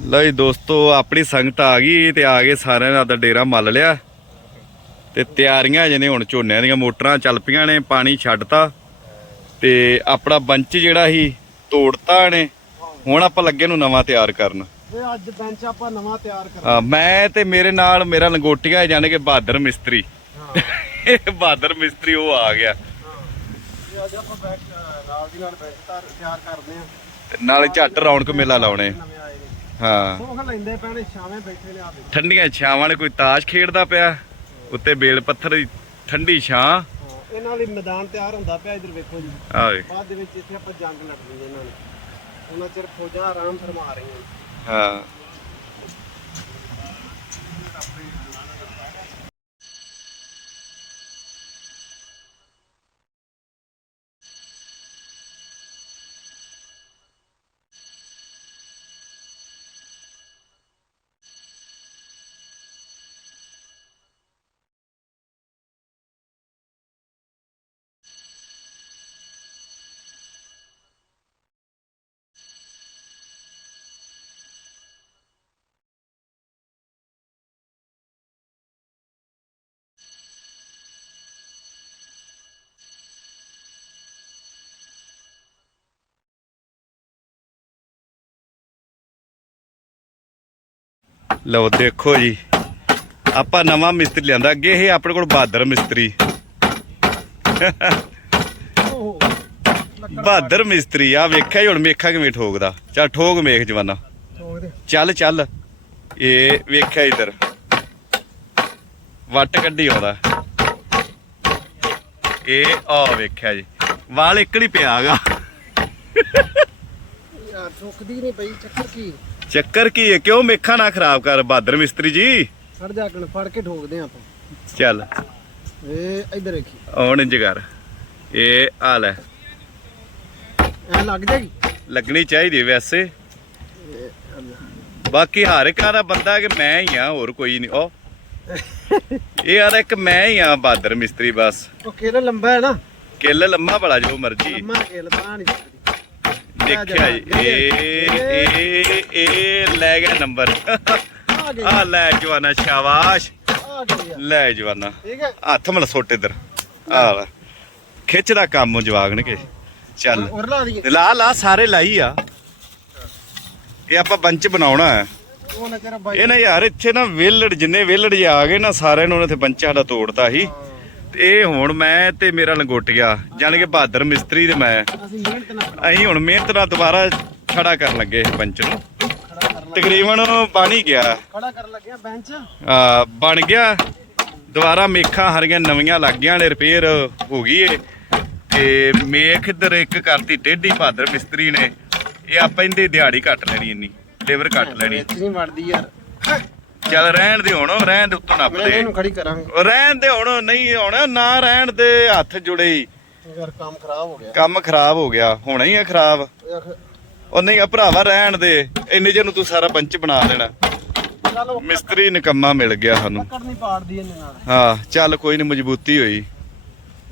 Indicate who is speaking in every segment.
Speaker 1: ਲਓ ਜੀ ਦੋਸਤੋ ਆਪਣੀ ਸੰਗਤ ਆ ਗਈ ਤੇ ਆ ਗਏ ਸਾਰਿਆਂ ਨੇ ਆਪਦਾ ਡੇਰਾ ਮੱਲ ਲਿਆ। ਤੇ ਤਿਆਰੀਆਂ ਜਿਹਨੇ ਹੁਣ ਝੋਨਿਆਂ ਦੀਆਂ ਮੋਟਰਾਂ ਚੱਲ ਪਈਆਂ ਨੇ ਪਾਣੀ ਛੱਡਤਾ। ਤੇ ਆਪਣਾ ਬੰਚ ਜਿਹੜਾ ਸੀ ਤੋੜਤਾ ਨੇ। ਹੁਣ ਆਪਾਂ ਲੱਗੇ ਨੂੰ ਨਵਾਂ ਤਿਆਰ ਕਰਨ।
Speaker 2: ਇਹ ਅੱਜ ਬੈਂਚ ਆਪਾਂ ਨਵਾਂ ਤਿਆਰ ਕਰਾਂ
Speaker 1: ਹਾਂ, ਮੈਂ ਤੇ ਮੇਰੇ ਨਾਲ ਮੇਰਾ ਲੰਗੋਟੀਆ ਜਾਣੇ ਕਿ ਬਹਾਦਰ ਮਿਸਤਰੀ। ਬਹਾਦਰ ਮਿਸਤਰੀ ਉਹ ਆ ਗਿਆ।
Speaker 2: ਅੱਜ ਆਪਾਂ ਨਾਲ ਦੀ ਨਾਲ ਬੈਂਚ ਤਾਰ ਤਿਆਰ ਕਰਦੇ ਆ
Speaker 1: ਤੇ ਨਾਲੇ ਝੱਟ ਰੌਣਕ ਮੇਲਾ ਲਾਉਣੇ। ਹਾਂ।
Speaker 2: ਸੋਖ ਲੈਂਦੇ ਪੈਣੇ ਛਾਵੇਂ ਬੈਠੇ ਨੇ ਆ ਦੇ
Speaker 1: ਠੰਡੀਆਂ ਛਾਵਾਂ ਨੇ ਕੋਈ ਤਾਸ਼ ਖੇਡਦਾ ਪਿਆ ਉੱਤੇ ਬੇਲ ਪੱਥਰ ਦੀ ਠੰਡੀ ਛਾਂ।
Speaker 2: ਇਹਨਾਂ ਲਈ ਮੈਦਾਨ ਤਿਆਰ ਹੁੰਦਾ ਪਿਆ ਇਧਰ ਵੇਖੋ ਜੀ।
Speaker 1: ਆਵੇ।
Speaker 2: ਬਾਅਦ ਦੇ ਵਿੱਚ ਇੱਥੇ ਆਪਾਂ ਜੰਗ ਲੜਨੀ ਹੈ ਇਹਨਾਂ ਨੇ। ਉਹਨਾਂ ਚਿਰ ਫੌਜਾਂ ਆਰਾਮ ਫਰਮਾ ਰਹੀਆਂ
Speaker 1: ਹਾਂ। ਲਓ ਦੇਖੋ ਜੀ। ਆਪਾਂ ਨਵਾਂ ਮਿਸਤਰੀ ਲਿਆਂਦਾ। ਅੱਗੇ ਇਹ ਆਪਣੇ ਕੋਲ ਬਹਾਦਰ ਮਿਸਤਰੀ। ਬਹਾਦਰ ਮਿਸਤਰੀ ਆ। ਵੇਖਿਆ ਹੀ ਹੁਣ ਮੇਖਾ ਕਿਵੇਂ ਠੋਕਦਾ। ਚੱਲ ਠੋਕ ਮੇਖ ਜਵਾਨਾ। ਚੱਲ ਚੱਲ। ਇਹ ਵੇਖਿਆ ਇਧਰ। ਵੱਟ ਕੱਢੀ ਆਉਂਦਾ। ਇਹ ਆ ਵੇਖਿਆ ਜੀ। ਵਾਲ ਇਕੜੀ ਪਿਆਗਾ
Speaker 2: ਯਾਰ, ਠੋਕਦੀ ਨਹੀਂ ਪਈ। ਚੱਕਰ ਕੀ?
Speaker 1: ਚੱਕਰ ਕੀ ਹੈ? ਕਿਉਂ ਮੇਖਾ ਨਾ ਖਰਾਬ ਕਰ ਬਹਾਦਰ ਮਿਸਤਰੀ ਜੀ?
Speaker 2: ਫੜ ਜਾ ਕਣ ਫੜ ਕੇ ਠੋਕਦੇ ਆਪਾਂ।
Speaker 1: ਚੱਲ।
Speaker 2: ਇਹ ਇੱਧਰ ਵੇਖੀ।
Speaker 1: ਆਉਣ ਇੰਜ ਕਰ। ਇਹ ਆ ਲੈ।
Speaker 2: ਐ ਲੱਗ ਜਾਏਗੀ?
Speaker 1: ਲੱਗਣੀ ਚਾਹੀਦੀ ਵੈਸੇ। ਬਾਕੀ ਹਰ ਇੱਕ ਦਾ ਬੰਦਾ ਕਿ ਮੈਂ ਹੀ ਆ ਹੋਰ ਕੋਈ ਨਹੀਂ। ਉਹ। ਇਹ ਯਾਰ ਇੱਕ ਮੈਂ ਹੀ ਆ ਬਹਾਦਰ ਮਿਸਤਰੀ ਬਸ।
Speaker 2: ਉਹ ਕਿਹੜਾ ਲੰਬਾ ਹੈ ਨਾ?
Speaker 1: ਕਿੱਲ ਲੰਮਾ ਬੜਾ ਜੋ ਮਰਜ਼ੀ।
Speaker 2: ਲੰਮਾ ਕਿਲ ਤਾਂ ਨਹੀਂ
Speaker 1: ਦੇਖਿਆ ਜੀ। ਇਹ ਇਹ ਇਹ ਲੈ ਗਿਆ ਨੰਬਰ।
Speaker 2: ਆ
Speaker 1: ਲੈ ਜਵਾਨਾ ਸ਼ਾਬਾਸ਼। ਲੈ ਜਵਾਨਾ।
Speaker 2: ਠੀਕ ਹੈ।
Speaker 1: ਹੱਥ ਮਲ ਸੁੱਟ ਇਧਰ। ਆ ਲੈ ਖਿੱਚਦਾ ਕੰਮ ਜਵਾਗ ਨੇ ਕੇ। ਚੱਲ।
Speaker 2: ਲਾ
Speaker 1: ਲਾ ਸਾਰੇ ਲਾਈ ਆ। ਇਹ ਆਪਾਂ ਬੰਚ ਬਣਾਉਣਾ ਹੈ। ਇਹ ਨਾ ਯਾਰ ਇੱਥੇ ਨਾ ਵੇਲੜ ਜਿੰਨੇ ਵੇਲੜ ਜੇ ਆ ਗਏ ਨਾ ਸਾਰਿਆਂ ਨੂੰ ਉਹਨੇ ਤੇ ਬੰਚਾ ਸਾਡਾ ਤੋੜਤਾ ਸੀ। ਇਹ ਹੁਣ ਮੈਂ ਤੇ ਮੇਰਾ ਲੰਗੋਟਿਆ ਜਾਣ ਕੇ ਬਹਾਦਰ ਮਿਸਤਰੀ ਤੇ ਮੈਂ।
Speaker 2: ਅਸੀਂ
Speaker 1: ਹੁਣ ਮਿਹਨਤ ਨਾਲ ਦੁਬਾਰਾ ਖੜਾ ਕਰਨ ਲੱਗੇ ਬੰਚ ਨੂੰ। ਤਕਰੀਬਨ ਬਣ ਹੀ ਗਿਆ।
Speaker 2: ਖੜਾ ਕਰਨ ਲੱਗਿਆ ਬੈਂਚ।
Speaker 1: ਆ ਬਣ ਗਿਆ। ਦੁਬਾਰਾ ਮੇਖਾਂ ਹਰੀਆਂ ਨਵੀਆਂ ਲੱਗ ਗਈਆਂ ਨੇ ਰਿਪੇਅਰ ਹੋ ਗਈ ਏ। ਤੇ ਮੇਖ ਇੱਧਰ ਇੱਕ ਕਰਤੀ ਟੇਢੀ ਬਹਾਦਰ ਮਿਸਤਰੀ ਨੇ। ਇਹ ਆਪਾਂ ਇਹਦੀ ਦਿਹਾੜੀ ਘੱਟ ਲੈਣੀ ਇੰਨੀ ਲੇਬਰ ਘੱਟ ਲੈਣੀ।
Speaker 2: ਨਹੀਂ ਵੜਦੀ ਯਾਰ।
Speaker 1: ਚੱਲ ਰਹਿਣ ਦੇ ਹੁਣ ਰਹਿਣ ਦੇ ਉੱਤੋਂ
Speaker 2: ਮੈਂ
Speaker 1: ਦੇ
Speaker 2: ਇਹਨੂੰ ਖੜੀ ਕਰਾਂਗੇ।
Speaker 1: ਰਹਿਣ ਦੇ ਹੁਣ ਨਹੀਂ ਹੁਣ ਨਾ ਰਹਿਣ ਦੇ ਹੱਥ ਜੁੜੇ। ਹੀ
Speaker 2: ਯਾਰ ਕੰਮ ਖਰਾਬ ਹੋ ਗਿਆ।
Speaker 1: ਕੰਮ ਖਰਾਬ ਹੋ ਗਿਆ ਹੋਣਾ ਹੀ ਆ ਖਰਾਬ।
Speaker 2: ਯਾਰ
Speaker 1: ਉਹ ਨਹੀਂ ਆ ਭਰਾਵਾ ਰਹਿਣ ਦੇ ਇੰਨੇ ਚਿਰ ਨੂੰ ਤੂੰ ਸਾਰਾ ਬੰਚ ਬਣਾ ਦੇਣਾ।
Speaker 2: ਚੱਲ ਉਹ
Speaker 1: ਮਿਸਤਰੀ ਨਿਕੰਮਾ ਮਿਲ ਗਿਆ ਸਾਨੂੰ।
Speaker 2: ਲੱਕੜ ਨਹੀਂ ਪਾੜਦੀ ਇਹਨੇ ਨਾਲ।
Speaker 1: ਹਾਂ ਚੱਲ ਕੋਈ ਨਹੀਂ ਮਜ਼ਬੂਤੀ ਹੋਈ।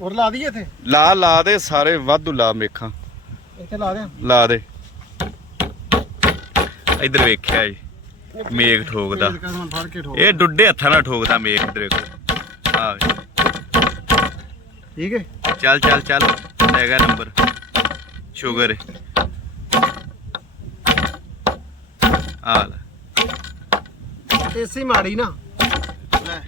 Speaker 2: ਉਰ ਲਾ ਦਈਏ ਇੱਥੇ?
Speaker 1: ਲਾ ਲਾ ਦੇ ਸਾਰੇ ਵਾਧੂ ਲਾ ਮੇਖਾਂ।
Speaker 2: ਇੱਥੇ ਲਾ ਦਿਆਂ
Speaker 1: ਲਾ ਦੇ। ਇਧਰ ਵੇਖਿਆ ਜੀ ਮੇਘ ਠੋਕਦਾ।
Speaker 2: ਫੇਰ ਕਦਮ ਫੜ ਕੇ ਠੋਕ।
Speaker 1: ਇਹ ਡੁੱਡੇ ਹੱਥਾਂ ਨਾਲ ਠੋਕਦਾ ਇਧਰ ਵੇਖੋ ਆ।
Speaker 2: ਠੀਕ ਹੈ?
Speaker 1: ਚੱਲ ਚੱਲ ਚੱਲ। ਲੈ ਗਿਆ ਨੰਬਰ। ਸ਼ੂਗਰ। ਆ ਲੈ।
Speaker 2: ਤੇਸੀ ਮਾੜੀ ਨਾ। ਲੈ।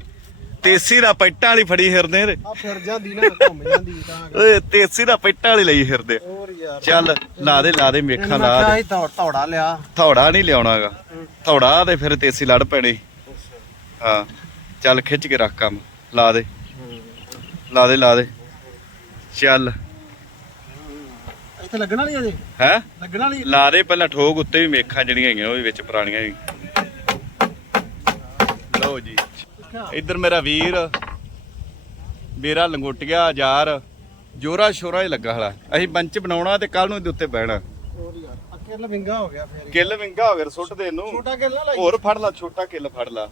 Speaker 1: ਤੇਸੀ ਦਾ ਪੈਟਾਂ ਵਾਲੀ ਫੜੀ ਫਿਰਦੇ ਨੇ।
Speaker 2: ਆ ਫਿਰ ਜਾਂਦੀ ਨਾ ਘੁੰਮ ਜਾਂਦੀ ਤਾਂ।
Speaker 1: ਓਏ ਤੇਸੀ ਦਾ ਪੈਟਾਂ ਵਾਲੀ ਲਈ ਫਿਰਦੇ
Speaker 2: ਯਾਰ।
Speaker 1: ਚੱਲ ਲਾ ਦੇ ਲਾ ਦੇ ਮੇਖਾਂ ਲਾ ਦੇ।
Speaker 2: ਧੌੜ ਧੌੜਾ ਲਿਆ।
Speaker 1: ਥੌੜਾ ਨਹੀਂ ਲਿਆਉਣਾਗਾ। ਥੌੜਾ ਤੇ ਫਿਰ ਤੇਸੀ ਲੜ ਪੈਣੀ। ਹਾਂ ਚੱਲ ਖਿੱਚ ਕੇ ਰੱਖ ਕੰਮ। ਲਾ ਦੇ। ਲਾ ਦੇ ਲਾ ਦੇ। ਚੱਲ।
Speaker 2: ਇੱਥੇ ਲੱਗਣ ਵਾਲੀ ਅਜੇ
Speaker 1: ਹੈ?
Speaker 2: ਲੱਗਣ ਵਾਲੀ
Speaker 1: ਲਾ ਦੇ ਪਹਿਲਾਂ ਠੋਕ ਉੱਤੇ ਵੀ ਮੇਖਾਂ ਜਿਹੜੀਆਂ ਹੈਗੀਆਂ ਉਹ ਵੀ ਵਿੱਚ ਪੁਰਾਣੀਆਂ ਵੀ। ਲਓ ਜੀ। ਇੱਧਰ ਮੇਰਾ ਵੀਰ। ਮੇਰਾ ਲੰਗੋਟੀਆ ਯਾਰ ਜੋਰਾ ਸ਼ੋਰਾ ਹੀ ਲੱਗਾ ਹਲਾ। ਅਸੀਂ ਬੰਚ ਬਣਾਉਣਾ ਤੇ ਕੱਲ ਨੂੰ ਇਹਦੇ ਉੱਤੇ ਬਹਿਣਾ।
Speaker 2: ਹੋਰ ਯਾਰ ਅੱਕੇ ਲਵਿੰਗਾ ਹੋ ਗਿਆ ਫੇਰ।
Speaker 1: ਕਿੱਲ ਵਿੰਗਾ ਹੋ ਗਿਆ ਸੁੱਟ ਦੇ ਇਹਨੂੰ।
Speaker 2: ਛੋਟਾ ਕਿੱਲ ਨਾ ਲਾਈ।
Speaker 1: ਹੋਰ ਫੜ ਲਾ ਛੋਟਾ ਕਿੱਲ ਫੜ ਲਾ।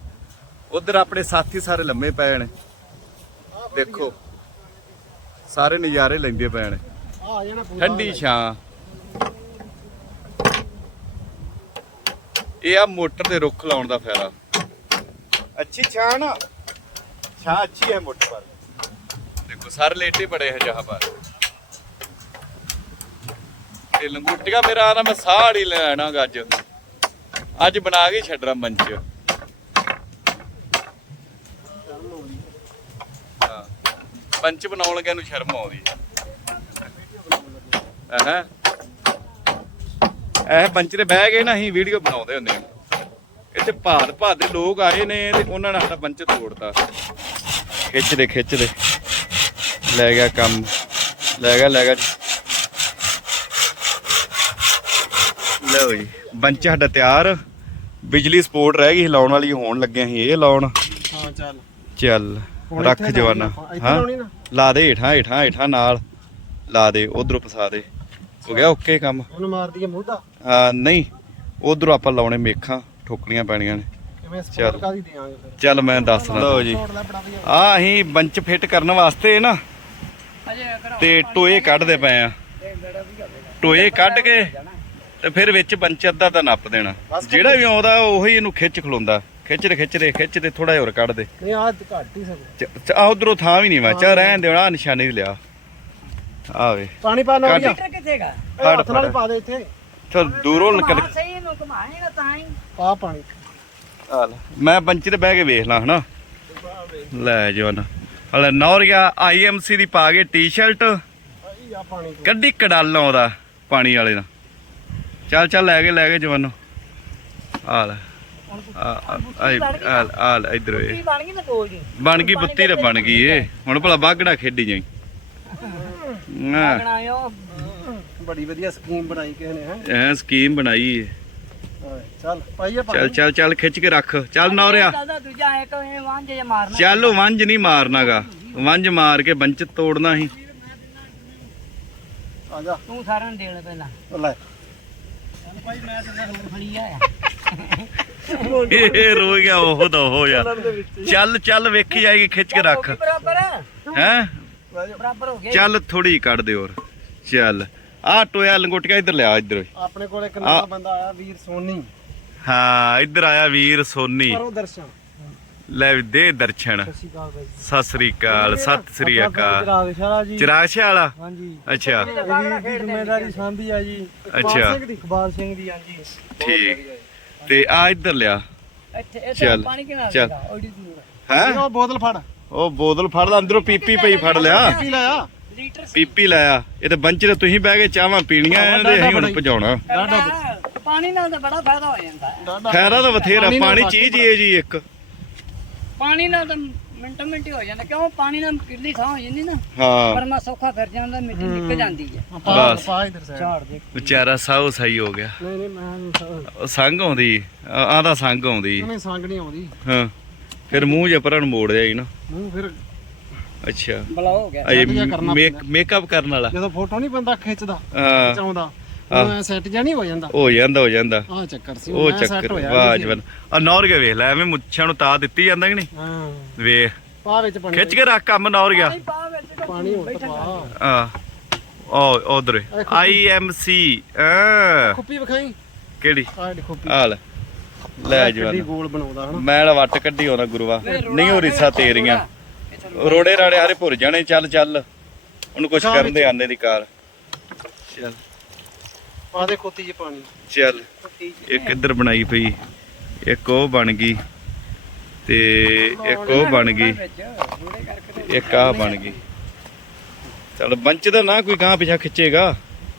Speaker 1: ਉਧਰ ਆਪਣੇ ਸਾਥੀ ਸਾਰੇ ਲੰਮੇ ਪਏ ਨੇ। ਦੇਖੋ ਸਾਰੇ ਨਜ਼ਾਰੇ ਲੈਂਦੇ ਪਏ ਨੇ।
Speaker 2: ਆ ਆ ਜਾਣਾ ਪੂਰਾ
Speaker 1: ਠੰਡੀ ਛਾਂ। ਇਹ ਆ ਮੋਟਰ ਦੇ ਰੁੱਖ ਲਾਉਣ ਦਾ ਫਾਇਦਾ। ਅੱਛੀ ਛਾਂ ਨਾ। ਛਾਂ ਅੱਛੀ ਹੈ ਮੋਟਰ ਪਰ। ਦੇਖੋ ਸਾਰੇ ਲੇਟੇ ਪੜੇ ਹੈ ਜਹਾਂ ਪਰ ਤੇ ਲੰਗੂਟੀਆਂ ਮੇਰਾ ਨਾ ਮੈਂ ਸਾੜ ਹੀ ਲੈਣਾ ਅੱਜ। ਅੱਜ ਬਣਾ ਕੇ ਛੱਡਣਾ ਮੰਚ। ਪੰਚ ਬਣਾਉਣ ਲੱਗਿਆ ਨੂੰ ਸ਼ਰਮ ਆਉਂਦੀ ਹੈ ਹਾਂ ਇਹ ਪੰਚ ਤੇ ਬਹਿ ਗਏ ਨਾ ਅਸੀਂ ਵੀਡੀਓ ਬਣਾਉਂਦੇ ਹੁੰਦੇ ਇੱਥੇ ਭਾਤ ਭਾਤ ਦੇ ਲੋਕ ਆਏ ਨੇ ਤੇ ਉਹਨਾਂ ਨੇ ਸਾਡਾ ਪੰਚ ਤੋੜਤਾ। ਖਿੱਚਦੇ ਖਿੱਚਦੇ ਲੈ ਗਿਆ ਕੰਮ। ਲੈ ਗਿਆ ਲੈ ਗਿਆ। ਲਓ ਜੀ ਬੰਚ ਸਾਡਾ ਤਿਆਰ। ਬਿਜਲੀ ਸਪੋਰਟ ਰਹਿ ਗਈ ਲਾਉਣ ਵਾਲੀ ਹੋਣ ਲੱਗੇ ਅਸੀਂ ਇਹ ਲਾਉਣ।
Speaker 2: ਹਾਂ ਚੱਲ।
Speaker 1: ਚੱਲ ਰੱਖ ਜਵਾਨਾ। ਹਾਂ? ਲਾ ਦੇ ਹੇਠਾਂ ਹੇਠਾਂ ਹੇਠਾਂ ਨਾਲ। ਲਾ ਦੇ ਉਧਰੋਂ ਫਸਾ ਦੇ। ਹੋ ਗਿਆ ਓਕੇ ਕੰਮ।
Speaker 2: ਉਹਨੂੰ ਮਾਰ ਦਈਏ ਮੂਧਾ
Speaker 1: ਆ ਨਹੀਂ ਉਧਰੋਂ ਆਪਾਂ ਲਾਉਣੇ ਮੇਖਾਂ ਠੋਕਣੀਆਂ ਪੈਣੀਆਂ ਨੇ। ਚੱਲ। ਚੱਲ ਮੈਂ ਦੱਸਣਾ ਲਓ ਜੀ ਆ ਅਸੀਂ ਬੰਚ ਫਿੱਟ ਕਰਨ ਵਾਸਤੇ ਨਾ ਤੇ ਟੋਏ ਕੱਢਦੇ ਪਏ ਆ। ਟੋਏ ਕੱਢ ਕੇ ਤੇ ਫਿਰ ਵਿੱਚ ਬੰਚ ਅੱਧਾ ਤਾਂ ਨੱਪ ਦੇਣਾ। ਜਿਹੜਾ ਵੀ ਆਉਂਦਾ ਉਹੀ ਇਹਨੂੰ ਖਿੱਚ ਖਲੋਂਦਾ। ਖਿੱਚਦੇ ਖਿੱਚਦੇ ਖਿੱਚਦੇ ਥੋੜਾ ਜਿਹਾ ਹੋਰ ਕੱਢ ਦੇ।
Speaker 2: ਨਹੀਂ ਆ ਘੱਟ ਹੀ ਸਕੋ
Speaker 1: ਆ ਉਧਰੋਂ ਥਾਂ ਵੀ ਨਹੀਂ ਵਾ। ਚਾ ਰਹਿਣ ਦੇ ਆ ਨਿਸ਼ਾਨੀ ਲਿਆ। ਆਵੇ
Speaker 2: ਪਾਣੀ ਪਾ ਨਾ
Speaker 1: ਕੱਢ।
Speaker 2: ਵਧੀਆ।
Speaker 3: ਕਿੱਥੇ ਗਾ
Speaker 1: ਫੜ,
Speaker 2: ਹੱਥ ਨਾਲ। ਪਾ ਦੇ ਇੱਥੇ।
Speaker 1: ਚਲ ਦੂਰੋਂ ਨਿਕਲ
Speaker 3: ਸਹੀ ਇਹਨੂੰ ਘੁਮਾਏਗਾ ਤਾਂ ਹੀ।
Speaker 2: ਪਾ ਪਾਣੀ।
Speaker 1: ਆ ਲੈ। ਮੈਂ ਬੰਚ ਤੇ ਬਹਿ ਕੇ ਵੇਖ ਲਾਂ ਹਨਾ? ਲੈ ਜਵਾਨ। ਹਲੇ ਨੌਰੀਆ ਆਈਐਮਸੀ ਦੀ ਪਾ ਕੇ ਟੀ-ਸ਼ਰਟ। ਕੱਢੀ ਕਡਾਲਾਂ ਉਹਦਾ ਪਾਣੀ ਵਾਲੇ ਦਾ। ਚੱਲ ਚੱਲ ਲੈ ਕੇ ਲੈ ਕੇ ਜਵਾਨੋ। ਆ ਲੈ। ਆ ਆ ਆ ਆ ਲੈ ਇਧਰ
Speaker 3: ਕੀ ਬਣ ਗਈ ਨਾ ਗੋਲ ਜੀ।
Speaker 1: ਬਣ ਗਈ ਬੁੱਤੀ ਤੇ ਬਣ ਗਈ ਏ। ਹੁਣ ਭਲਾ ਬਾਗੜਾ ਖੇਡੀ ਜਾਈ।
Speaker 2: ਬੜੀ ਵਧੀਆ ਸਕੀਮ ਬਣਾਈ ਕਿਸੇ ਨੇ ਹੈ।
Speaker 1: ਐ ਸਕੀਮ ਬਣਾਈ ਏ।
Speaker 2: ਚੱਲ ਪਾਈਏ
Speaker 1: ਚੱਲ ਚੱਲ ਚੱਲ ਖਿੱਚ ਕੇ ਰੱਖ। ਚੱਲ ਨੌਰਿਆ।
Speaker 3: ਦਾਦਾ ਦੂਜਾ ਇੱਕ ਇਹ ਵਾਂਝ ਜੇ ਮਾਰਨਾ?
Speaker 1: ਚੱਲ ਵੰਜ ਨਹੀਂ ਮਾਰਨਾਗਾ। ਵੰਜ ਮਾਰ ਕੇ ਬੰਚ ਤੋੜਨਾ ਸੀ।
Speaker 2: ਆ ਜਾ।
Speaker 3: ਤੂੰ ਸਾਰਿਆਂ ਨੂੰ ਦੇਣ ਪਹਿਲਾਂ।
Speaker 2: ਲੈ।
Speaker 3: ਭਾਈ ਮੈਂ ਤਾਂ ਹੋਰ ਫੜੀ ਆ
Speaker 1: ਇਹ ਰੋ ਗਿਆ ਉਹ ਤਾਂ ਹੋ ਜਾ ਚੱਲ ਚੱਲ ਵੇਖੀ ਜਾਏਗੀ ਖਿੱਚ ਕੇ ਰੱਖ।
Speaker 3: ਬਰਾਬਰ।
Speaker 1: ਹੈ?
Speaker 3: ਬਰਾਬਰ ਹੋ ਗਿਆ
Speaker 1: ਚੱਲ ਥੋੜੀ ਕੱਢ ਦੇ ਹੋਰ। ਚੱਲ। ਆ ਟੋਇਆ ਲੰਗੋਟੀਆ ਇੱਧਰ ਲਿਆ ਇੱਧਰ
Speaker 2: ਆਪਣੇ ਕੋਲ ਇੱਕ ਨਵਾਂ ਬੰਦਾ ਆਇਆ ਵੀਰ ਸੋਨੀ।
Speaker 1: ਹਾਂ ਇੱਧਰ ਆਇਆ ਵੀਰ ਸੋਨੀ।
Speaker 2: ਕਰੋ ਦਰਸ਼ਨ।
Speaker 1: ਲੈ ਵੀ ਦੇ ਦਰਸ਼ਨ।
Speaker 2: ਸਤਿ ਸ਼੍ਰੀ ਅਕਾਲ
Speaker 1: ਸਤਿ ਸ੍ਰੀ ਅਕਾਲ
Speaker 2: ਚਿਰਾਗ
Speaker 1: ਵਾਲਾ
Speaker 2: ਹਾਂਜੀ।
Speaker 1: ਅੱਛਾ।
Speaker 2: ਇਹਦੀ ਜ਼ਿੰਮੇਵਾਰੀ ਸਾਂਭੀ ਆ ਜੀ।
Speaker 1: ਅੱਛਾ।
Speaker 2: ਇਕਬਾਲ ਸਿੰਘ ਦੀ ਇਕਬਾਲ ਸਿੰਘ ਦੀ ਹਾਂਜੀ।
Speaker 1: ਠੀਕ। ਤੇ ਆ ਇੱਧਰ ਲਿਆ।
Speaker 3: ਇੱਥੇ ਇੱਥੇ
Speaker 1: ਚੱਲ,
Speaker 3: ਪਾਣੀ ਕਿਨਾਂ
Speaker 1: ਚੱਲ। ਹੈ?
Speaker 2: ਉਹ ਬੋਤਲ ਫੜ।
Speaker 1: ਉਹ ਬੋਤਲ ਫੜ ਲੈ ਅੰਦਰੋਂ ਪੀਪੀ ਪਈ ਫੜ ਲਿਆ।
Speaker 2: ਪੀ ਲਿਆ।
Speaker 3: ਲੀਟਰ
Speaker 1: ਪੀਪੀ ਲਾਇਆ। ਇਹ ਤੇ ਬੰਚ ਤੇ ਤੁਸੀਂ ਬਹਿ ਕੇ ਚਾਹਾਂ ਪੀਣੀਆਂ ਇਹਦੇ ਅਸੀਂ ਹੁਣ ਭਜਾਉਣਾ।
Speaker 3: ਪਾਣੀ ਨਾਲ ਤਾਂ ਬੜਾ ਫਾਇਦਾ ਹੋ ਜਾਂਦਾ। ਹੈ।
Speaker 1: ਖੈਰਾ ਤਾਂ ਬਥੇਰਾ
Speaker 2: ਪਾਣੀ
Speaker 1: ਚੀਜ਼ ਹੀ ਹੈ ਜੀ ਇੱਕ।
Speaker 3: ਪਾਣੀ ਨਾਲ ਤਾਂ ਮਿੰਟੋ ਮਿੰਟ ਹੀ ਹੋ ਜਾਂਦਾ ਕਿਉਂ? ਪਾਣੀ ਨਾਲ ਕਿੱਲੀ ਥਾਂ ਹੋ ਜਾਂਦੀ ਨਾ
Speaker 1: ਹਾਂ।
Speaker 3: ਪਰ ਮੈਂ ਸੌਖਾ ਫਿਰ ਜਾਂਦਾ ਮਿੱਟੀ ਨਿਕਲ ਜਾਂਦੀ ਹੈ।
Speaker 1: ਬਸ।
Speaker 3: ਝਾੜ ਦੇ।
Speaker 1: ਵਿਚਾਰਾ ਸਾਉ ਸਹੀ ਹੋ ਗਿਆ।
Speaker 2: ਨਹੀਂ ਨਹੀਂ ਮੈਂ
Speaker 1: ਉਹ ਸੰਗ ਆਉਂਦੀ। ਆਹਦਾ ਸੰਗ ਆਉਂਦੀ।
Speaker 2: ਉਹਨੇ ਸੰਗ ਨਹੀਂ ਆਉਂਦੀ।
Speaker 1: ਹਾਂ। ਫਿਰ ਮੂੰਹ ਜਿਹਾ ਪਰਾਂ ਨੂੰ ਮੋੜ ਦਿਆ ਜੀ ਨਾ।
Speaker 2: ਮੂੰਹ ਫਿਰ
Speaker 1: ਅੱਛਾ।
Speaker 3: ਬਲਾ ਹੋ ਗਿਆ।
Speaker 1: ਅਜੇ
Speaker 2: ਜਿਹਾ ਕਰਨਾ
Speaker 1: ਮੇਕ। ਮੇਕਅਪ ਕਰਨ ਵਾਲਾ।
Speaker 2: ਜਦੋਂ ਫੋਟੋ ਨਹੀਂ ਬੰਦਾ ਖਿੱਚਦਾ
Speaker 1: ਹਾਂ।
Speaker 2: ਚਾਹੁੰਦਾ ਉਹ ਸੈੱਟ ਜਾਂ ਨਹੀਂ ਹੋ ਜਾਂਦਾ।
Speaker 1: ਹੋ ਜਾਂਦਾ ਹੋ ਜਾਂਦਾ।
Speaker 2: ਆਹ ਚੱਕਰ ਸੀ।
Speaker 1: ਉਹ
Speaker 2: ਮੈਂ set
Speaker 1: ਚੱਕਰ।
Speaker 2: ਹੋਇਆ
Speaker 1: ਵਾਹ
Speaker 2: ਨਹੀਂ
Speaker 1: ਜਵਨ। ਆ ਨੌਰ ਗਿਆ ਵੇਖ ਲੈ ਐਵੇਂ ਮੁੱਛਾਂ ਨੂੰ ਤਾ ਦਿੱਤੀ ਜਾਂਦਾ ਕਿ ਨਹੀਂ?
Speaker 2: ਹਾਂ।
Speaker 1: ਵੇਖ।
Speaker 2: ਪਾ ਵਿੱਚ ਪਾਣੀ।
Speaker 1: ਖਿੱਚ ਕੇ ਰੱਖ ਕੰਮ ਨੌਰ ਗਿਆ।
Speaker 3: ਪਾ ਵਿੱਚ
Speaker 2: ਪਾਣੀ ਹੋਰ ਤਾਂ ਪਾ।
Speaker 1: ਆ ਉਹ ਉਧਰ। ਆਈ ਐਮ ਸੀ ਆ
Speaker 2: ਖੁੱਪੀ ਵਿਖਾਈ।
Speaker 1: ਕਿਹੜੀ?
Speaker 2: ਖੁੱਪੀ।
Speaker 1: ਆ ਲੈ। ਲੈ
Speaker 2: ਕਿੱਡੀ
Speaker 1: ਜਵਨ।
Speaker 2: ਗੋਲ ਬਣਾਉਂਦਾ ਹਨਾ।
Speaker 1: ਮੈਂ ਵੱਟ ਕੱਢੀ ਹੋਣਾ ਗੁਰੂਆ। ਨਹੀਂ ਹੋ ਰਿਸਾ ਤੇਰੀਆਂ। ਰੋੜੇ ਰਾੜੇ ਹਾਰੇ ਭੁਰ ਜਾਣੇ ਚੱਲ ਚੱਲ। ਉਹਨੂੰ ਕੁਛ ਕਰਨ ਦੇ ਆਨੇ ਦੀ ਕਾਰ। ਚੱਲ।
Speaker 2: ਪਾ ਦੇ ਖੋਤੀ 'ਚ ਪਾਣੀ।
Speaker 1: ਚੱਲ। ਇੱਕ ਇੱਧਰ ਬਣਾਈ ਪਈ? ਇੱਕ ਉਹ ਬਣ ਗਈ। ਤੇ ਇੱਕ ਉਹ ਬਣ ਗਈ। ਇੱਕ ਆ ਬਣ ਗਈ। ਚੱਲ ਬੰਚ ਦਾ ਨਾ ਕੋਈ ਗਾਂ ਪਿਛਾ ਖਿੱਚੇਗਾ।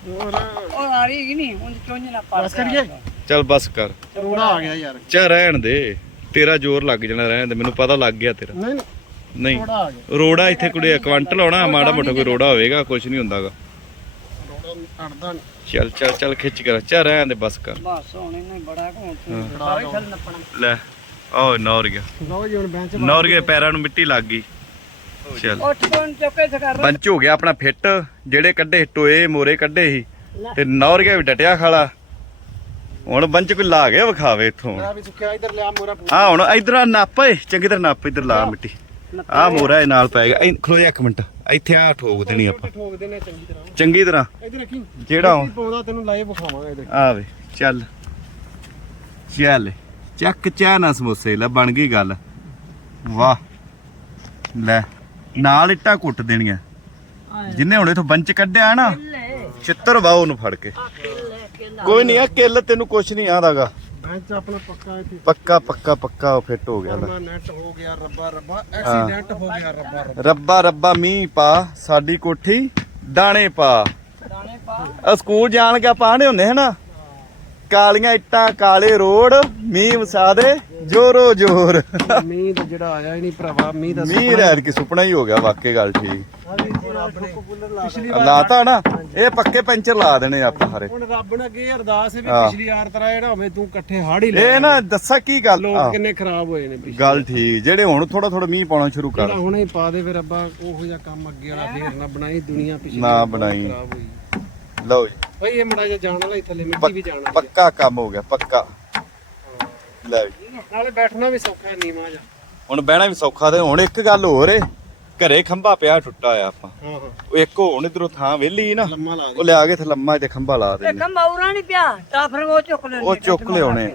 Speaker 2: ਹੋਰ।
Speaker 3: ਉਹ ਆ ਰਹੀ ਕਿ ਨਹੀਂ ਉਹ ਚੁੰਝ ਨਾ ਪਾ
Speaker 2: ਬਸ ਕਰੀਏ?
Speaker 1: ਚੱਲ ਬਸ ਕਰ।
Speaker 2: ਰੋੜਾ ਆ ਗਿਆ ਯਾਰ।
Speaker 1: ਚਾ ਰਹਿਣ ਦੇ। ਤੇਰਾ ਜ਼ੋਰ ਲੱਗ ਜਾਣਾ ਰਹਿਣ ਦੇ। ਮੈਨੂੰ ਪਤਾ ਲੱਗ ਗਿਆ ਤੇਰਾ।
Speaker 2: ਨਹੀਂ।
Speaker 1: ਨਹੀਂ।
Speaker 2: ਰੋੜਾ ਆ ਗਿਆ।
Speaker 1: ਰੋੜਾ ਇੱਥੇ ਕੁੜੇ ਕੁਆਂਟਲ ਆਉਣਾ ਮਾੜਾ ਮੋਟਾ ਕੋਈ ਰੋੜਾ ਹੋਵੇਗਾ ਕੁਝ ਨਹੀਂ ਹੁੰਦਾਗਾ।
Speaker 2: ਰੋੜਾ ਅੜਦਾ ਨਹੀਂ।
Speaker 1: ਚੱਲ ਚੱਲ ਚੱਲ ਖਿੱਚ ਕਰ ਚਾ ਰਹਿਣ ਦੇ ਬਸ ਕਰ।
Speaker 3: ਬਸ ਹੁਣ ਇਹਨੇ ਬੜਾ ਘੋਂ
Speaker 1: ਹਾਂ।
Speaker 3: ਸਾਰੇ ਚੱਲ ਨੱਪਣਾ
Speaker 1: ਲੈ ਓ ਨੌਰ ਗਿਆ।
Speaker 2: ਲਓ ਜੀ ਹੁਣ ਬੈਂਚ
Speaker 1: ਨੌਰ ਗਏ ਪੈਰਾਂ ਨੂੰ ਮਿੱਟੀ ਲੱਗ ਗਈ। ਚੱਲ।
Speaker 3: ਉੱਠ ਕੋਣ ਚੁੱਕੇ ਤੇ ਕਰ
Speaker 1: ਬੰਚ ਹੋ ਗਿਆ ਆਪਣਾ ਫਿੱਟ ਜਿਹੜੇ ਕੱਢੇ ਟੋਏ ਮੋਰੇ ਕੱਢੇ ਸੀ ਤੇ ਨੌਰ ਗਿਆ ਵੀ ਡਟਿਆ ਖਾਲਾ। ਹੁਣ ਬੰਚ ਕੋਈ ਲਾ ਗਿਆ ਵਿਖਾਵੇ ਇਥੋਂ
Speaker 2: ਮੇਰਾ ਵੀ ਸੁੱਕਿਆ ਇਧਰ ਲਿਆ ਮੋਰਾ
Speaker 1: ਆ ਹੁਣ ਇਧਰ ਆ ਨੱਪ ਏ ਚੰਗੀ ਤਰ੍ਹਾਂ ਨੱਪ ਇਧਰ ਲਾ ਮਿੱਟੀ। ਆ ਮੋਰਾ ਇਹ ਨਾਲ ਪੈ ਗਿਆ। ਐਂ ਖਲੋ ਜਾ ਇੱਕ ਮਿੰਟ। ਇੱਥੇ ਆ ਠੋਕ ਦੇਣੀ ਆਪਾਂ।
Speaker 2: ਚੰਗੀ ਤਰ੍ਹਾਂ।
Speaker 1: ਚੰਗੀ ਤਰ੍ਹਾਂ।
Speaker 2: ਇਧਰ ਰੱਖੀ।
Speaker 1: ਜਿਹੜਾ
Speaker 2: ਤੈਨੂੰ ਲਾਈਵ ਵਿਖਾਵਾਂਗਾ
Speaker 1: ਆ ਵੇ ਚੱਲ। ਚੱਲ। ਚੱਕ ਚਾਹ ਨਾ ਸਮੋਸੇ ਲੈ ਬਣ ਗਈ ਗੱਲ। ਵਾਹ। ਲੈ ਨਾਲ ਇੱਟਾਂ ਕੁੱਟ ਦੇਣੀਆਂ। ਜਿੰਨੇ ਹੁਣ ਇਥੋਂ ਬੰਚ ਕੱਢਿਆ ਨਾ ਚਿੱਤਰ ਵਾਹ ਉਹਨੂੰ ਫੜ ਕੇ। ਕੋਈ ਨਹੀਂ ਆ ਕਿੱਲ ਤੈਨੂੰ ਕੁਛ ਨਹੀਂ ਆਦਾਗਾ।
Speaker 2: ਆਪਣਾ ਪੱਕਾ ਇੱਥੇ।
Speaker 1: ਪੱਕਾ ਪੱਕਾ ਪੱਕਾ ਫਿੱਟ ਹੋ ਗਿਆ ਲੈ
Speaker 2: ਪਰਮਾਨੈਂਟ ਹੋ ਗਿਆ ਰੱਬਾ ਰੱਬਾ। ਐਕਸੀਡੈਂਟ ਹੋ ਗਿਆ ਰੱਬਾ ਰੱਬਾ।
Speaker 1: ਰੱਬਾ ਰੱਬਾ ਮੀਂਹ ਪਾ ਸਾਡੀ ਕੋਠੀ ਦਾਣੇ ਪਾ।
Speaker 3: ਦਾਣੇ ਪਾ।
Speaker 1: ਆ ਸਕੂਲ ਜਾਣ ਕੇ ਪਾਣੇ ਹੁੰਦੇ ਹਨਾ? ਕਾਲੀਆਂ ਇੱਟਾਂ ਕਾਲੇ ਰੋਡ ਮੀਂਹ ਵਸਾ ਦੇ। ਜੋਰੋ ਜੋਰ।
Speaker 2: ਮੀਂਹ ਤਾਂ ਜਿਹੜਾ ਆਇਆ ਹੀ ਨਹੀਂ ਭਰਾਵਾ ਮੀਂਹ ਦਾ
Speaker 1: ਮੀਂਹ ਰਹਿਤ ਕੀ ਸੁਪਨਾ ਹੀ ਹੋ ਗਿਆ ਵਾਕਈ ਗੱਲ ਠੀਕ।
Speaker 2: ਪਿਛਲੀ
Speaker 1: ਲਾਤਾ ਨਾ ਇਹ ਪੱਕੇ ਪੈਂਚਰ ਲਾ ਦੇਣੇ ਆਪਾਂ ਹਰੇ।
Speaker 2: ਹੁਣ ਰੱਬ ਨੇ ਅੱਗੇ ਅਰਦਾਸ ਵੀ
Speaker 1: ਹਾਂ।
Speaker 2: ਪਿਛਲੀ ਵਾਰ ਤਰ੍ਹਾਂ ਜਿਹੜਾ ਹੋਵੇ ਤੂੰ ਇਕੱਠੇ ਹਾੜ ਹੀ ਲੈ
Speaker 1: ਇਹ ਨਾ ਦੱਸਾਂ ਕੀ ਗੱਲ?
Speaker 2: ਲੋਕ
Speaker 1: ਆ,
Speaker 2: ਕਿੰਨੇ ਖਰਾਬ ਹੋਏ ਨੇ ਪਿਛਲੀ
Speaker 1: ਗੱਲ ਠੀਕ ਜਿਹੜੇ ਹੁਣ ਥੋੜਾ ਥੋੜਾ ਮੀਂਹ ਪਾਉਣਾ ਸ਼ੁਰੂ ਕਰ।
Speaker 2: ਹੁਣੇ ਹੀ ਪਾ ਦੇ ਫਿਰ ਅੱਬਾ ਉਹੋ ਜਿਹਾ ਕੰਮ ਅੱਗੇ ਵਾਲਾ ਫੇਰ ਨਾ ਬਣਾਈ ਦੁਨੀਆ ਪਿਛਲੀ
Speaker 1: ਨਾ
Speaker 2: ਵਾਰ ਬਹੁਤ
Speaker 1: ਬਣਾਈ।
Speaker 2: ਖਰਾਬ ਹੋਈ।
Speaker 1: ਲਓ ਜੀ।
Speaker 2: ਬਈ ਇਹ ਮੜਾ ਜਾਣ ਵਾਲਾ ਹੀ ਥੱਲੇ ਮਿੱਟੀ ਵੀ ਜਾਣ
Speaker 1: ਪੱਕਾ ਕੰਮ ਹੋ ਗਿਆ ਪੱਕਾ। ਲੈ। ਜੀ
Speaker 2: ਹੈ। ਨਾਲੇ ਬੈਠਣਾ ਵੀ ਸੌਖਾ ਹੈ ਨੀਵਾਂ ਜਾ
Speaker 1: ਹੁਣ ਬਹਿਣਾ ਵੀ ਸੌਖਾ ਤੇ ਹੁਣ ਇੱਕ ਗੱਲ ਹੋਰ ਏ ਘਰੇ ਖੰਭਾ ਪਿਆ ਟੁੱਟਾ ਆ ਆਪਾਂ।
Speaker 2: ਹਾਂ ਹਾਂ।
Speaker 1: ਉਹ ਇੱਕ ਹੁਣ ਇਧਰੋਂ ਥਾਂ ਵਿਹਲੀ ਨਾ
Speaker 2: ਲੰਮਾ ਲਾ
Speaker 1: ਉਹ ਲਿਆ ਕੇ ਤੇ ਲੰਮਾ ਤੇ ਖੰਭਾ ਲਾ
Speaker 3: ਤੇ
Speaker 1: ਦੇਣੇ।
Speaker 3: ਕੰਬਾਉਰਾ ਨਹੀਂ ਪਿਆ ਤਾਂ ਫਿਰ ਉਹ ਚੁੱਕ ਲੈਣੇ
Speaker 1: ਉਹ ਚੁੱਕ ਲਿਆਉਣੇ।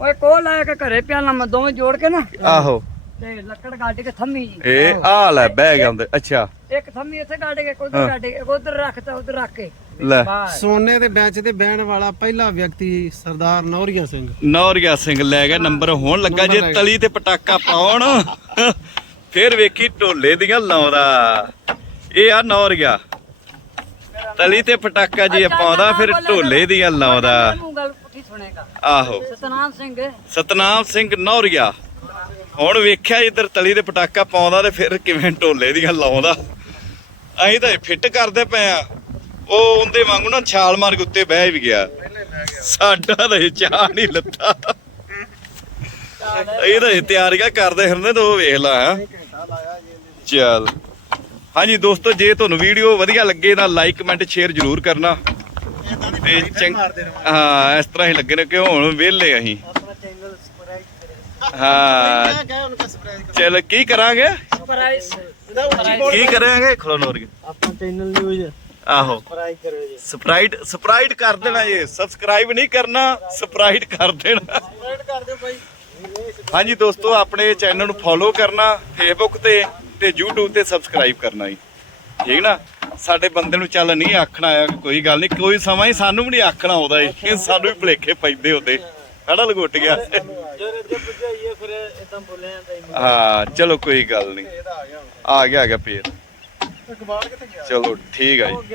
Speaker 3: ਓਏ ਕੋਲ ਲੈ ਕੇ ਘਰੇ ਪਿਆ ਨਾ ਮੈਂ ਦੋਵੇਂ ਜੋੜ ਕੇ ਨਾ।
Speaker 1: ਆਹੋ।
Speaker 3: ਤੇ ਲੱਕੜ ਗੱਡ ਕੇ ਥੰਮੀ ਜੀ।
Speaker 1: ਇਹ ਆ ਲੈ ਬਹਿ ਗਿਆ ਹੁੰਦੇ ਅੱਛਾ।
Speaker 3: ਇੱਕ ਥੰਮੀ ਇੱਥੇ ਗੱਡ ਕੇ ਉਧਰ ਗੱਡ ਕੇ ਉਧਰ ਰੱਖਤਾ ਉਧਰ ਰੱਖ ਕੇ।
Speaker 1: ਲੈ।
Speaker 2: ਸੋਨੇ ਦੇ ਬੈਂਚ ਤੇ ਬਹਿਣ ਵਾਲਾ ਪਹਿਲਾ ਵਿਅਕਤੀ ਸਰਦਾਰ ਨੌਰੀਆ ਸਿੰਘ।
Speaker 1: ਨੌਰੀਆ ਸਿੰਘ ਲੈ ਗਿਆ ਨੰਬਰ ਹੋਣ ਲੱਗਾ ਜੇ ਤਲੀ ਤੇ ਪਟਾਕਾ ਪਾਉਣ। ਫਿਰ ਵੇਖੀ ਢੋਲੇ ਦੀਆਂ ਲਾਉਂਦਾ। ਇਹ ਆ ਨੌਰੀਆ। ਤਲੀ ਤੇ ਪਟਾਕਾ ਜੀ ਪਾਉਂਦਾ ਫਿਰ ਢੋਲੇ ਦੀਆਂ ਲਾਉਂਦਾ।
Speaker 3: ਮੂੰਹ ਗੱਲ ਪੁੱਠੀ ਸੁਣੇਗਾ।
Speaker 1: ਆਹੋ।
Speaker 3: ਸਤਨਾਮ ਸਿੰਘ।
Speaker 1: ਸਤਨਾਮ ਸਿੰਘ ਨੌਰੀਆ। ਹੁਣ ਵੇਖਿਆ ਇੱਧਰ ਤਲੀ ਦੇ ਪਟਾਕਾ ਪਾਉਂਦਾ ਤੇ ਫਿਰ ਕਿਵੇਂ ਢੋਲੇ ਦੀਆਂ ਲਾਉਂਦਾ। ਅਸੀਂ ਤਾਂ ਫਿੱਟ ਕਰਦੇ ਪਏ ਆ। ਉਹ ਉਹਦੇ ਵਾਂਗੂ ਨਾ ਛਾਲ ਮਾਰ ਕੇ ਉੱਤੇ ਬਹਿ ਵੀ ਗਿਆ। ਸਾਡਾ ਤਾਂ ਇਹ ਚਾਹ ਨਹੀਂ ਲੱਤਾ। ਇਹ ਤਾਂ ਤਿਆਰੀਆਂ ਕਰਦੇ ਹੁੰਦੇ ਤਾਂ ਉਹ ਵੇਖ ਲਾ ਹੈਂ। ਚੱਲ। ਹਾਂਜੀ ਦੋਸਤੋ ਜੇ ਤੁਹਾਨੂੰ ਵੀਡੀਓ ਵਧੀਆ ਲੱਗੇ ਤਾਂ ਲਾਈਕ ਕਮੈਂਟ ਸ਼ੇਅਰ ਜ਼ਰੂਰ ਕਰਨਾ। ਤੇ ਚੰਗ ਹਾਂ ਇਸ ਤਰ੍ਹਾਂ ਹੀ ਲੱਗੇ ਨੇ ਕਿ ਹੁਣ ਵਿਹਲੇ ਅਸੀਂ। ਹਾਂ। ਚਲ, ਕੀ ਕਰਾਂਗੇ?
Speaker 3: ਪ੍ਰਾਈਸ
Speaker 1: ਕੀ ਕਰਾਂਗੇ? ਖਲੋਨੋਰ
Speaker 2: ਆਪਣਾ ਚੈਨਲ ਨਿਊਜ਼
Speaker 1: ਆਹੋ। ਸਪਰਾਈਟ ਸਪਰਾਈਟ ਕਰ ਦੇਣਾ ਜੀ। ਸਬਸਕ੍ਰਾਈਬ ਨਹੀਂ ਕਰਨਾ ਸਪਰਾਈਟ ਕਰ ਦੇਣਾ। ਹਾਂਜੀ ਦੋਸਤੋ, ਆਪਣੇ ਚੈਨਲ ਨੂੰ ਫੋਲੋ ਕਰਨਾ ਫੇਸਬੁੱਕ ਤੇ ਤੇ YouTube ਤੇ ਸਬਸਕ੍ਰਾਈਬ ਕਰਨਾ ਜੀ। ਠੀਕ ਨਾ? ਸਾਡੇ ਬੰਦੇ ਨੂੰ ਚੱਲ ਨਹੀਂ ਆਖਣਾ ਆ ਕੋਈ ਗੱਲ ਨਹੀਂ। ਕੋਈ ਸਮਾਂ ਹੀ ਸਾਨੂੰ ਵੀ ਨਹੀਂ ਆਖਣਾ ਆਉਂਦਾ ਜੀ। ਸਾਨੂੰ ਵੀ ਭੁਲੇਖੇ ਪੈਂਦੇ ਹੁੰਦੇ। ਹੜਾ ਲਗੁੱਟ ਗਿਆ
Speaker 2: ਜੇ ਜੇ ਪੁੱਜਿਆ ਫਿਰ ਇਦਾਂ ਬੋਲਿਆ ਜਾਂਦਾ ਹਾਂ
Speaker 1: ਚਲੋ ਕੋਈ ਗੱਲ ਨਹੀਂ
Speaker 2: ਆ ਗਿਆ
Speaker 1: ਆ ਗਿਆ ਆ ਚਲੋ ਠੀਕ ਆ ਜੀ